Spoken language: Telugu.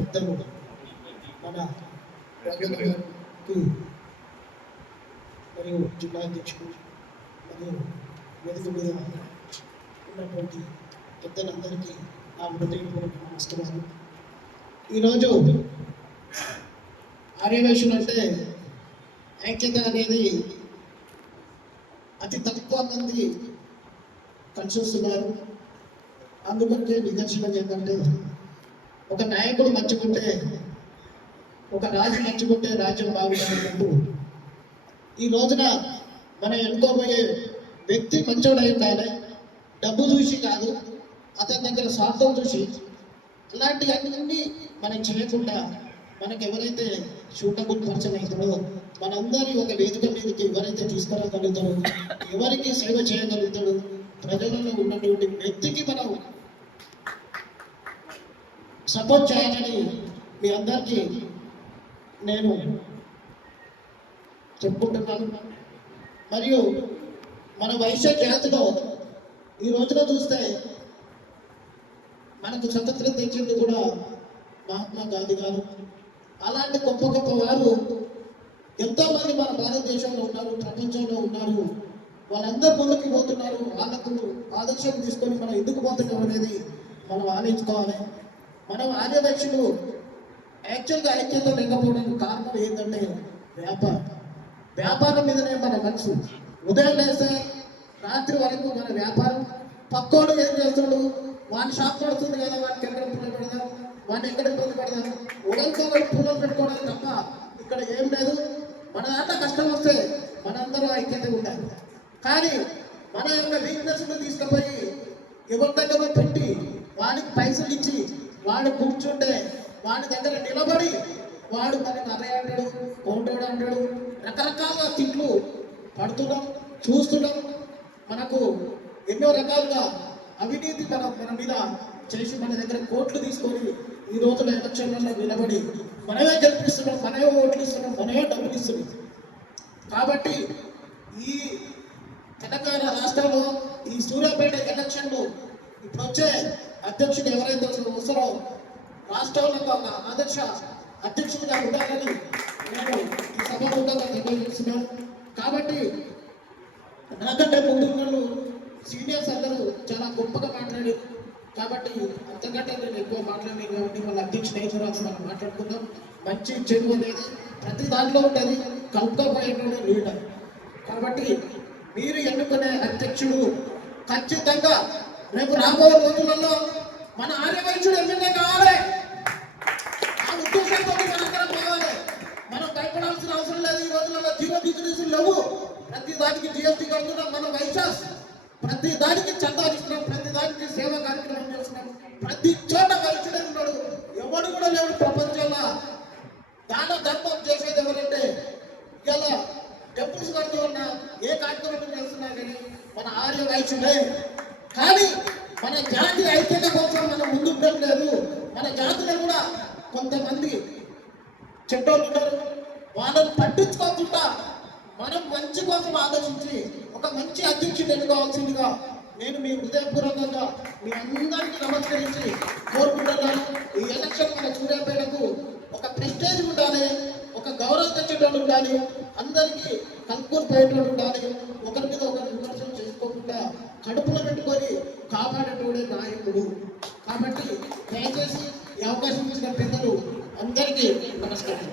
పెద్దలు మన రంగనాథ్కి మరియు జిల్లా అధ్యక్షుడు మరియు వేదిక మీద ఉన్నటువంటి పెద్దలందరికీ నా హృదయపూర్వక నమస్కారాలు. ఈరోజు ఆర్యవేశం అంటే ఐక్యత అనేది అతి తక్కువ మంది కలిసిస్తున్నారు. అందుకంటే నిదర్శనం ఏంటంటే ఒక నాయకుడు మంచుకుంటే, ఒక రాజు మంచుకుంటే రాజ్యం బాగుంటున్నట్టు ఈ రోజున మనం ఎన్నుకోబోయే వ్యక్తి మంచోడై ఉండాలి. డబ్బు చూసి కాదు, అతని దగ్గర స్వార్థం చూసి అలాంటివన్నీ మనం చేయకుండా మనకు ఎవరైతే సూటబుల్ పర్సన్ అవుతాడో మనందరి ఒక వేదిక మీదకి ఎవరైతే తీసుకురాగలుగుతాడో, ఎవరికి సేవ చేయగలుగుతాడో, ప్రజలలో ఉన్నటువంటి వ్యక్తికి మనం సపోర్ట్ చేయాలని మీ అందరికీ నేను చెప్పుకుంటున్నాను. మరియు మన వైశ్య జాతిలో ఈ రోజున చూస్తే మనకు స్వతంత్రం తెచ్చింది కూడా మహాత్మా గాంధీ గారు. అలాంటి గొప్ప గొప్ప వారు ఎంతోమంది మన భారతదేశంలో ఉన్నారు, ప్రపంచంలో ఉన్నారు. వాళ్ళందరూ ముందుకు పోతున్నారు. వాళ్ళకు ఆదర్శం తీసుకొని మనం ఎందుకు పోతున్నాం అనేది మనం ఆలోచించుకోవాలి. మనం ఆర్యవైశ్యులు యాక్చువల్గా ఐక్యత లేకపోవడానికి కారణం ఏంటంటే వ్యాపారం మీదనే మన మనసు. ఉదయం లేస్తే రాత్రి వరకు మన వ్యాపారం. పక్కోడు ఏం చేస్తాడు, వాడి షాప్ నడుస్తుంది కదా, వాడికి ఎక్కడ పూలు పెడదాం, వాడిని ఎక్కడ ఇబ్బంది పెడదాం, ఉడంతో పూలు పెట్టుకోవడం తప్ప ఇక్కడ ఏం లేదు. మన దాంట్లో కష్టం వస్తే మనందరూ ఐక్యత ఉండాలి. కానీ మన యొక్క వీక్నెస్ను తీసుకుపోయి ఎవరి దగ్గర పెట్టి వాడికి పైసలు ఇచ్చి వాడు కూర్చుంటే వాడి దగ్గర నిలబడి వాడు మనకి అరే అంటాడు, కోంటోడు అంటాడు, రకరకాల తిట్లు పడుతున్నాం, చూస్తున్నాం. మనకు ఎన్నో రకాలుగా అవినీతి మన మీద చేసి మన దగ్గర కోట్లు తీసుకొని ఈ రోజున ఎలక్షన్లలో నిలబడి మనమే గెలిపిస్తున్నాం, మనమే ఓట్లు ఇస్తున్నాం, మనమే డబ్బులు ఇస్తున్నాం. కాబట్టి ఈ తెలంగాణ రాష్ట్రంలో ఈ సూర్యాపేట ఎలక్షన్లు ఇప్పుడు వచ్చే అధ్యక్షుడు ఎవరైతే వస్తారో రాష్ట్రంలో ఒక ఆదర్శ అధ్యక్షుడిగా ఉండాలని నేను ఈ సభాముఖంగా నిర్ణయిస్తున్నాను. కాబట్టి నాకంటే ముందు సీనియర్స్ అందరూ చాలా గొప్పగా మాట్లాడారు. కాబట్టి అంతకంటే నేను ఎక్కువ మాట్లాడలేదు. కాబట్టి వాళ్ళ అధ్యక్షుడు అయిన తర్వాత మనం మాట్లాడుకుందాం. మంచి చెడు అనేది ప్రతి దాంట్లో ఉంటుంది, కలుపుకోపోయేటువంటి లీడర్. కాబట్టి మీరు ఎన్నుకునే అధ్యక్షుడు ఖచ్చితంగా రేపు రాబోయే రోజులలో మన ఆర్యవైశ్యుడు ఎమ్మెల్యే కావాలి. ఆ ఉద్దేశంతో మనందరం కావాలి. మనం భయపడాల్సిన అవసరం లేదు. ఈ రోజులలో జీరో బిజినెస్ లేవు. ప్రతి దానికి జిఎస్టీ కడుతున్నాం. మనం వైశాస్ ప్రతి దానికి చందాలు ఇస్తున్నాం, ప్రతి దానికి సేవా కార్యక్రమం చేస్తున్నాం. ప్రతి చోట వైశ్యుడే ఉన్నాడు. ఎవడు కూడా లేడు ప్రపంచంలో. దాన ధర్మం చేసేది ఎవరంటే ఇలా టెంపుల్స్ కడుతూ ఉన్నా, ఏ కార్యక్రమం చేస్తున్నా కానీ మన ఆర్యవైశ్యుడే. కానీ మన జాతి ఐక్యత కోసం మనం ముందుకు లేదు. మన జాతిలో కూడా కొంతమంది చెడ్డోళ్ళు ఉన్నారు. వాళ్ళని పట్టించుకోకుండా మనం మంచి కోసం ఆలోచించి ఒక మంచి అధ్యక్షుడు ఎన్నుకోవాల్సిందిగా నేను మీ హృదయపూర్వకంగా మీ అందరికీ నమస్కరించి కోరుకుంటున్నాను. ఈ ఎలక్షన్ మన సూర్యాపేటకు ఒక ప్రెస్టేజ్ ఉండాలి, ఒక గౌరవం తెచ్చేటోళ్ళు ఉండాలి, అందరికీ కలుపుకొని పోయేటోళ్ళు ఉండాలి. ఒకరి మీద ఒకరు విమర్శలు చేసుకోకుండా కడుపులో పెట్టుకొని కాపాడేటోడే నాయకుడు. కాబట్టి దయచేసి ఈ అవకాశం ఇచ్చిన పెద్దలు అందరికీ నమస్కారం.